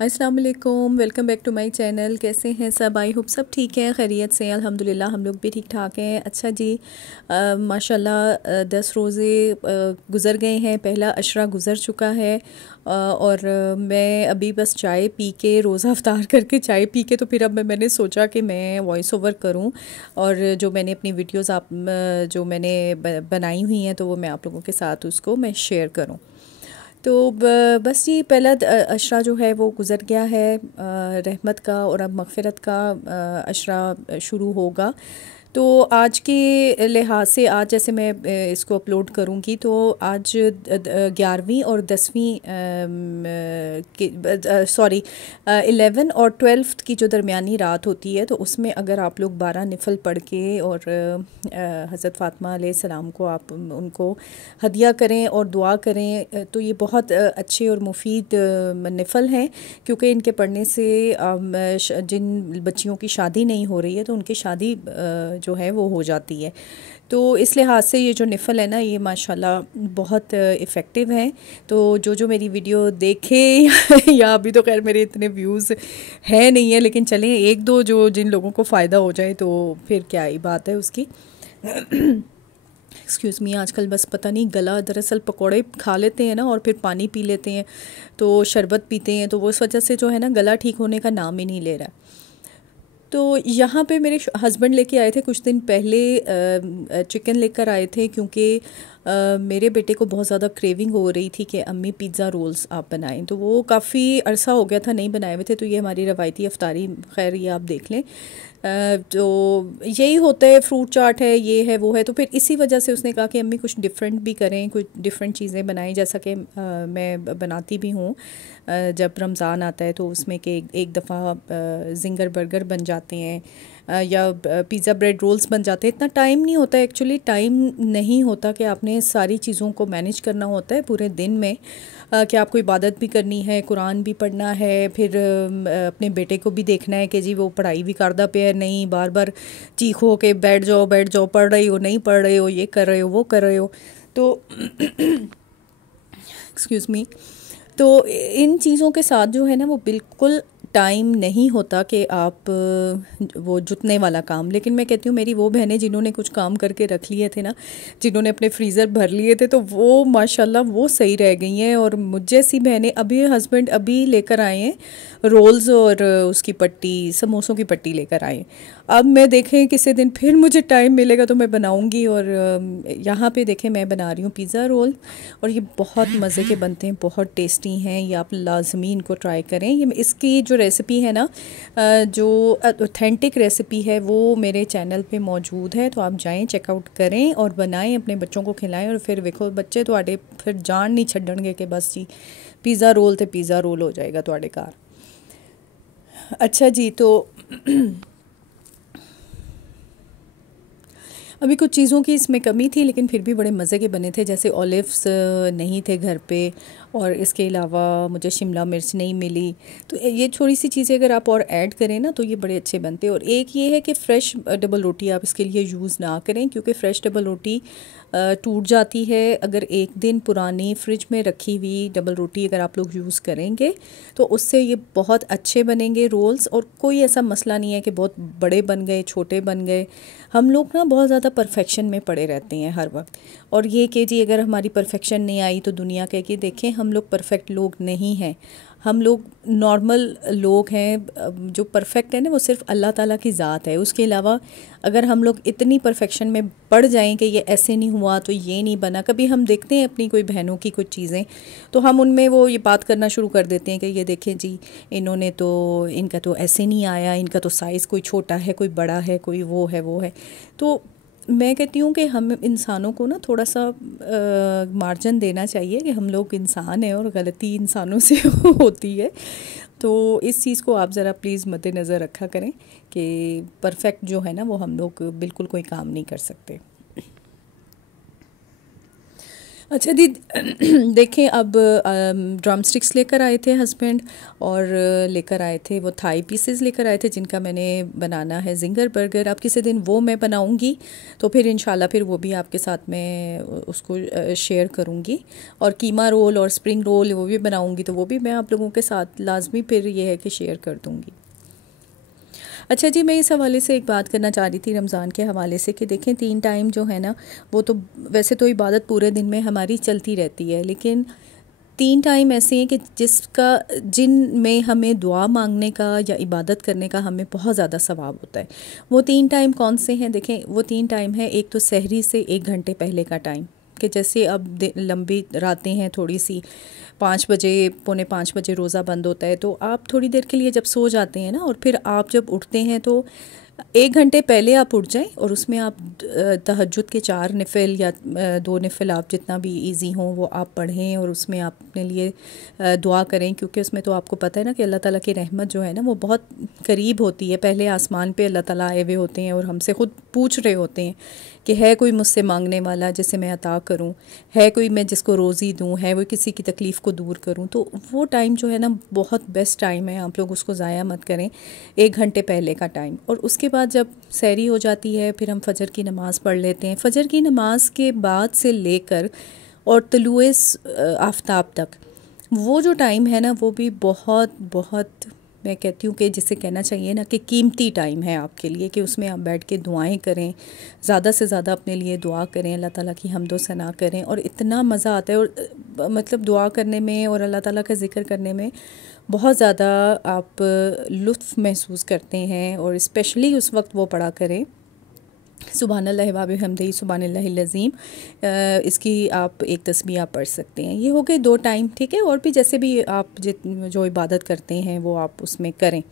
अस्सलाम वालेकुम, welcome back to my channel. कैसे हैं सब? आई होप सब ठीक है, खैरियत से। अल्हम्दुलिल्लाह हम लोग भी ठीक ठाक हैं। अच्छा जी, माशाल्लाह 10 रोज़े गुज़र गए हैं। पहला अशरा गुज़र चुका है और मैं अभी बस चाय पी के, रोज़ा अफ्तार करके चाय पी के, तो फिर अब मैंने सोचा कि मैं वॉइस ओवर करूं और जो मैंने अपनी वीडियोस जो मैंने बनाई हुई हैं तो वो मैं आप लोगों के साथ उसको मैं शेयर करूं। तो बस ये पहला अशरा जो है वो गुज़र गया है, रहमत का, और अब मग़फ़िरत का अशरा शुरू होगा। तो आज के लिहाज से आज जैसे मैं इसको अपलोड करूँगी तो आज 11वीं और 10वीं सॉरी 11 और 12th की जो दरमियानी रात होती है, तो उसमें अगर आप लोग 12 निफल पढ़ के और हज़रत फ़ातिमा अलैहिस्सलाम को आप उनको हदिया करें और दुआ करें, तो ये बहुत अच्छे और मुफीद निफल हैं, क्योंकि इनके पढ़ने से जिन बच्चियों की शादी नहीं हो रही है तो उनकी शादी जो है वो हो जाती है। तो इस लिहाज से ये जो निफ़ल है ना, ये माशाल्लाह बहुत इफ़ेक्टिव हैं। तो जो मेरी वीडियो देखे या अभी तो खैर मेरे इतने व्यूज़ हैं नहीं है, लेकिन चलें एक दो जो जिन लोगों को फ़ायदा हो जाए तो फिर क्या ही बात है उसकी। एक्सक्यूज़ मी, आजकल बस पता नहीं गला, दरअसल पकोड़े खा लेते हैं ना और फिर पानी पी लेते हैं, तो शरबत पीते हैं, तो वो इस वजह से जो है ना गला ठीक होने का नाम ही नहीं ले रहा। तो यहाँ पे मेरे हस्बैंड लेके आए थे कुछ दिन पहले, चिकन लेकर आए थे, क्योंकि मेरे बेटे को बहुत ज़्यादा क्रेविंग हो रही थी कि अम्मी पिज़्ज़ा रोल्स आप बनाएं। तो वो काफ़ी अरसा हो गया था नहीं बनाए हुए थे, तो ये हमारी रवायती अफ्तारी, खैर ये आप देख लें। तो यही होता है, फ्रूट चाट है, ये है वो है, तो फिर इसी वजह से उसने कहा कि अम्मी कुछ डिफरेंट भी करें, कुछ डिफरेंट चीज़ें बनाएं, जैसा कि मैं बनाती भी हूँ। जब रमज़ान आता है तो उसमें कि एक दफ़ा ज़िंगर बर्गर बन जाते हैं, या पिज़्ज़ा ब्रेड रोल्स बन जाते हैं। इतना टाइम नहीं होता, एक्चुअली टाइम नहीं होता कि आपने सारी चीज़ों को मैनेज करना होता है पूरे दिन में, कि आपको इबादत भी करनी है, कुरान भी पढ़ना है, फिर अपने बेटे को भी देखना है कि जी वो पढ़ाई भी करदा पे नहीं, बार बार चीखो के बैठ जाओ, पढ़ रही हो नहीं पढ़ रहे हो, ये कर रहे हो वो कर रहे हो। तो एक्सक्यूज़ मी, तो इन चीज़ों के साथ जो है ना वो बिल्कुल टाइम नहीं होता कि आप वो जुतने वाला काम। लेकिन मैं कहती हूँ मेरी वो बहनें जिन्होंने कुछ काम करके रख लिए थे ना, जिन्होंने अपने फ्रीज़र भर लिए थे, तो वो माशाल्लाह वो सही रह गई हैं। और मुझ जैसी बहनें, अभी हस्बैंड अभी लेकर आए हैं रोल्स और उसकी पट्टी, समोसों की पट्टी लेकर आए। अब मैं देखें किसी दिन फिर मुझे टाइम मिलेगा तो मैं बनाऊंगी। और यहाँ पे देखें मैं बना रही हूँ पिज़्ज़ा रोल, और ये बहुत मज़े के बनते हैं, बहुत टेस्टी हैं। ये आप लाजमी इनको ट्राई करें। ये इसकी जो रेसिपी है ना, जो ऑथेंटिक रेसिपी है वो मेरे चैनल पे मौजूद है, तो आप जाएं चेकआउट करें और बनाएं, अपने बच्चों को खिलाएं, और फिर देखो बच्चे तो आड़े फिर जान नहीं छड्डणगे कि बस जी पिज़्ज़ा रोल तो पिज़्ज़ा रोल हो जाएगा तो आड़े घर। अच्छा जी, तो अभी कुछ चीज़ों की इसमें कमी थी, लेकिन फिर भी बड़े मज़े के बने थे। जैसे ऑलिव्स नहीं थे घर पे, और इसके अलावा मुझे शिमला मिर्च नहीं मिली, तो ये थोड़ी सी चीज़ें अगर आप और ऐड करें ना तो ये बड़े अच्छे बनते हैं। और एक ये है कि फ़्रेश डबल रोटी आप इसके लिए यूज़ ना करें, क्योंकि फ़्रेश डबल रोटी टूट जाती है। अगर एक दिन पुरानी फ्रिज में रखी हुई डबल रोटी अगर आप लोग यूज़ करेंगे तो उससे ये बहुत अच्छे बनेंगे रोल्स, और कोई ऐसा मसला नहीं है कि बहुत बड़े बन गए, छोटे बन गए। हम लोग ना बहुत ज़्यादा परफेक्शन में पड़े रहते हैं हर वक्त, और ये कि जी अगर हमारी परफेक्शन नहीं आई तो दुनिया कहे कि देखें हम लोग परफेक्ट लोग नहीं हैं, हम लोग नॉर्मल लोग हैं। जो परफेक्ट है ना वो सिर्फ अल्लाह ताला की ज़ात है। उसके अलावा अगर हम लोग इतनी परफेक्शन में पड़ जाएं कि ये ऐसे नहीं हुआ तो ये नहीं बना, कभी हम देखते हैं अपनी कोई बहनों की कुछ चीज़ें, तो हम उनमें वो ये बात करना शुरू कर देते हैं कि ये देखें जी इन्होंने तो, इनका तो ऐसे नहीं आया, इनका तो साइज़ कोई छोटा है, कोई बड़ा है, कोई वो है वो है। तो मैं कहती हूँ कि हम इंसानों को ना थोड़ा सा मार्जिन देना चाहिए कि हम लोग इंसान हैं और गलती इंसानों से होती है। तो इस चीज़ को आप ज़रा प्लीज़ मद्देनज़र रखा करें कि परफेक्ट जो है ना वो हम लोग बिल्कुल कोई काम नहीं कर सकते। अच्छा दी देखें अब ड्रम स्टिक्स लेकर आए थे हस्बैंड, और लेकर आए थे वो थाई पीसेस लेकर आए थे जिनका मैंने बनाना है जिंगर बर्गर। अब किसी दिन वो मैं बनाऊंगी तो फिर इंशाल्लाह फिर वो भी आपके साथ में उसको शेयर करूंगी। और कीमा रोल और स्प्रिंग रोल वो भी बनाऊंगी तो वो भी मैं आप लोगों के साथ लाजमी फिर ये है कि शेयर कर दूंगी। अच्छा जी, मैं इस हवाले से एक बात करना चाह रही थी रमज़ान के हवाले से कि देखें 3 टाइम जो है ना, वो तो वैसे तो इबादत पूरे दिन में हमारी चलती रहती है, लेकिन 3 टाइम ऐसे हैं कि जिन में हमें दुआ मांगने का या इबादत करने का हमें बहुत ज़्यादा सवाब होता है। वो 3 टाइम कौन से हैं? देखें वो 3 टाइम है, एक तो सहरी से 1 घंटे पहले का टाइम, कि जैसे अब लंबी रातें हैं थोड़ी सी, 5 बजे, पौने 5 बजे रोज़ा बंद होता है, तो आप थोड़ी देर के लिए जब सो जाते हैं ना, और फिर आप जब उठते हैं तो 1 घंटे पहले आप उठ जाएं और उसमें आप तहज्जुद के 4 नफिल या 2 नफिल, आप जितना भी इजी हो वो आप पढ़ें और उसमें आप अपने लिए दुआ करें, क्योंकि उसमें तो आपको पता है ना कि अल्लाह ताला की रहमत जो है ना वो बहुत करीब होती है। पहले आसमान पे अल्लाह ताला आए हुए होते हैं और हमसे ख़ुद पूछ रहे होते हैं कि है कोई मुझसे मांगने वाला जिसे मैं अता करूं, है कोई मैं जिसको रोज़ी दूं, है वो किसी की तकलीफ़ को दूर करूं। तो वो टाइम जो है ना बहुत बेस्ट टाइम है, आप लोग उसको ज़ाया मत करें, 1 घंटे पहले का टाइम। और उसके बाद जब सहरी हो जाती है फिर हम फ़जर की नमाज़ पढ़ लेते हैं। फ़जर की नमाज के बाद से लेकर और तलुए आफ्ताब तक वो जो टाइम है ना वो भी बहुत बहुत, मैं कहती हूँ कि जिसे कहना चाहिए ना कि कीमती टाइम है आपके लिए, कि उसमें आप बैठ के दुआएं करें, ज़्यादा से ज़्यादा अपने लिए दुआ करें, अल्लाह ताला की हम्दो सना करें। और इतना मज़ा आता है, और मतलब दुआ करने में और अल्लाह ताला का ज़िक्र करने में बहुत ज़्यादा आप लुत्फ़ महसूस करते हैं। और स्पेशली उस वक्त वो पढ़ा करें सुबहानल्लाहि व बिहम्दिही सुबहानल्लाहिल अज़ीम, इसकी आप एक तस्बीह आप पढ़ सकते हैं। ये हो गए 2 टाइम, ठीक है। और भी जैसे भी आप जो इबादत करते हैं वो आप उसमें करें।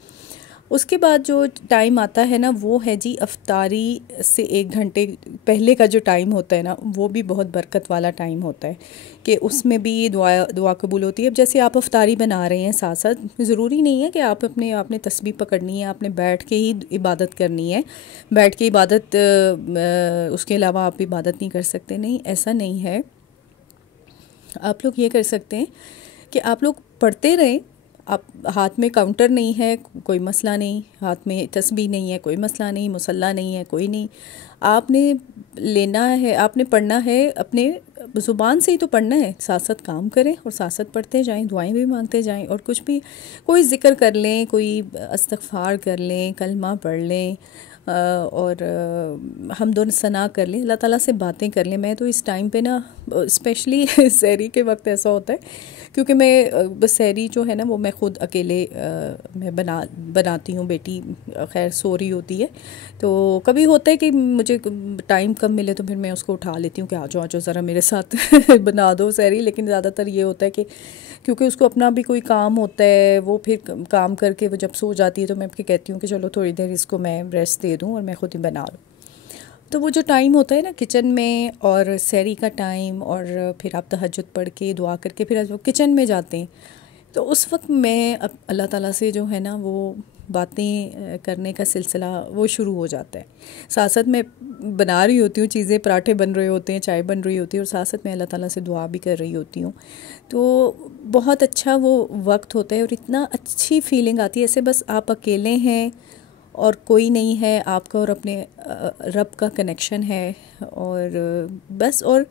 उसके बाद जो टाइम आता है ना वो है जी अफ्तारी से 1 घंटे पहले का जो टाइम होता है ना, वो भी बहुत बरकत वाला टाइम होता है, कि उसमें भी दुआ दुआ कबूल होती है। अब जैसे आप अफ्तारी बना रहे हैं साथ साथ, ज़रूरी नहीं है कि आपने तस्बीह पकड़नी है, आपने बैठ के ही इबादत करनी है, बैठ के इबादत उसके अलावा आप इबादत नहीं कर सकते, नहीं, ऐसा नहीं है। आप लोग ये कर सकते हैं कि आप लोग पढ़ते रहें, आप हाथ में काउंटर नहीं है कोई मसला नहीं, हाथ में तस्बीह नहीं है कोई मसला नहीं, मुसल्ला नहीं है कोई नहीं, आपने लेना है, आपने पढ़ना है, अपने ज़ुबान से ही तो पढ़ना है, साथ साथ काम करें और साथ साथ पढ़ते जाएं, दुआएं भी मांगते जाएं, और कुछ भी कोई ज़िक्र कर लें, कोई इस्तग़फ़ार कर लें, कलमा पढ़ लें, और हम्दो सना कर लें, अल्लाह ताला से बातें कर लें। मैं तो इस टाइम पे ना स्पेशली सहरी के वक्त ऐसा होता है, क्योंकि मैं बस सहरी जो है ना वो मैं ख़ुद अकेले मैं बनाती हूँ, बेटी खैर सो रही होती है, तो कभी होता है कि मुझे टाइम कम मिले तो फिर मैं उसको उठा लेती हूँ कि आ जाओ ज़रा मेरे साथ बना दो सहरी। लेकिन ज़्यादातर ये होता है कि क्योंकि उसको अपना भी कोई काम होता है, वो फिर काम करके वो जब सो जाती है तो मैं कहती हूँ कि चलो थोड़ी देर इसको मैं रेस्ट दे दूँ और मैं ख़ुद ही बना लूँ। तो वो जो टाइम होता है ना किचन में, और सहरी का टाइम, और फिर आप तहज्जुद पढ़ के दुआ करके फिर जब किचन में जाते हैं तो उस वक्त मैं अल्लाह ताला से जो है ना वो बातें करने का सिलसिला वो शुरू हो जाता है। साथ साथ मैं बना रही होती हूँ चीज़ें, पराठे बन रहे होते हैं, चाय बन रही होती है, और साथ साथ मैं अल्लाह ताला से दुआ भी कर रही होती हूँ। तो बहुत अच्छा वो वक्त होता है और इतना अच्छी फीलिंग आती है, ऐसे बस आप अकेले हैं और कोई नहीं है, आपका और अपने रब का कनेक्शन है। और बस, और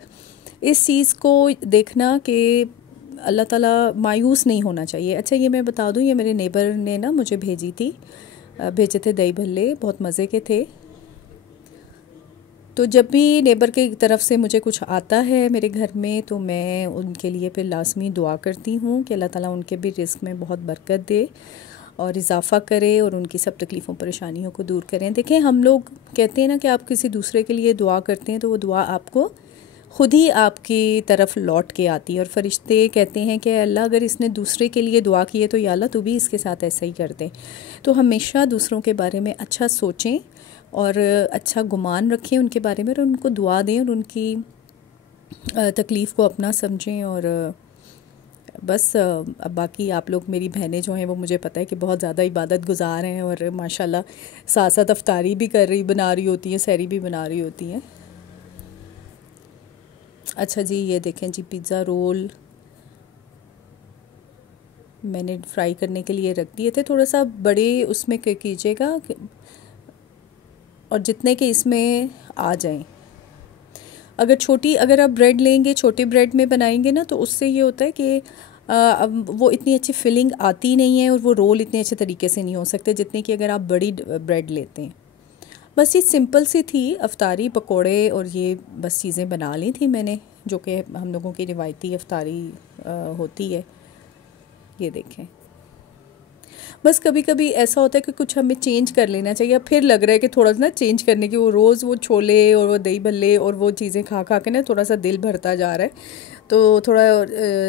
इस चीज़ को देखना कि अल्लाह ताला मायूस नहीं होना चाहिए। अच्छा ये मैं बता दूँ, ये मेरे नेबर ने ना मुझे भेजे थे दही भल्ले, बहुत मज़े के थे। तो जब भी नेबर की तरफ से मुझे कुछ आता है मेरे घर में तो मैं उनके लिए फिर लाजमी दुआ करती हूँ कि अल्लाह ताला उनके भी रिज़्क़ में बहुत बरकत दे और इजाफ़ा करे और उनकी सब तकलीफ़ों परेशानियों को दूर करें। देखें, हम लोग कहते हैं ना कि आप किसी दूसरे के लिए दुआ करते हैं तो वो दुआ आपको ख़ुद ही आपकी तरफ लौट के आती है। और फ़रिश्ते कहते हैं कि अल्लाह अगर इसने दूसरे के लिए दुआ की है तो या अल्लाह तू भी इसके साथ ऐसा ही कर दे। तो हमेशा दूसरों के बारे में अच्छा सोचें और अच्छा गुमान रखें उनके बारे में, और उनको दुआ दें और उनकी तकलीफ़ को अपना समझें। और बस अब बाकी आप लोग, मेरी बहनें जो हैं वो मुझे पता है कि बहुत ज़्यादा इबादत गुजार हैं और माशाल्लाह साथ साथ अफ्तारी भी बना रही होती हैं, सहरी भी बना रही होती हैं। अच्छा जी, ये देखें जी, पिज़्ज़ा रोल मैंने फ्राई करने के लिए रख दिए थे। थोड़ा सा बड़े उसमें कीजिएगा और जितने के इसमें आ जाएं। अगर आप ब्रेड लेंगे, छोटे ब्रेड में बनाएंगे ना, तो उससे ये होता है कि अब वो इतनी अच्छी फिलिंग आती नहीं है और वो रोल इतने अच्छे तरीके से नहीं हो सकते जितने कि अगर आप बड़ी ब्रेड लेते हैं। बस ये सिंपल सी थी अफ्तारी, पकोड़े और ये बस चीज़ें बना ली थी मैंने, जो कि हम लोगों की रिवायती अफ्तारी होती है। ये देखें, बस कभी कभी ऐसा होता है कि कुछ हमें चेंज कर लेना चाहिए। अब फिर लग रहा है कि थोड़ा सा ना चेंज करने की, वो रोज़ वो छोले और वो दही भल्ले और वो चीज़ें खा खा के ना थोड़ा सा दिल भरता जा रहा है। तो थोड़ा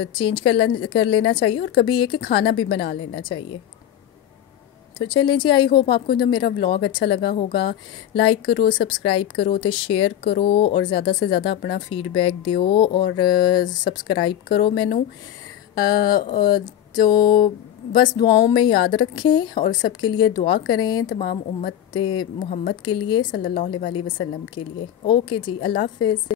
चेंज कर लेना चाहिए और कभी ये कि खाना भी बना लेना चाहिए। तो चलें जी, आई होप आपको जो मेरा व्लॉग अच्छा लगा होगा। लाइक करो, सब्सक्राइब करो, तो शेयर करो और ज़्यादा से ज़्यादा अपना फीडबैक दियो और सब्सक्राइब करो मैनू। तो बस दुआओं में याद रखें और सबके लिए दुआ करें, तमाम उम्मत मोहम्मद के लिए, सल्लल्लाहु अलैहि वसल्लम के लिए। ओके जी, अल्लाह हाफ़िज़।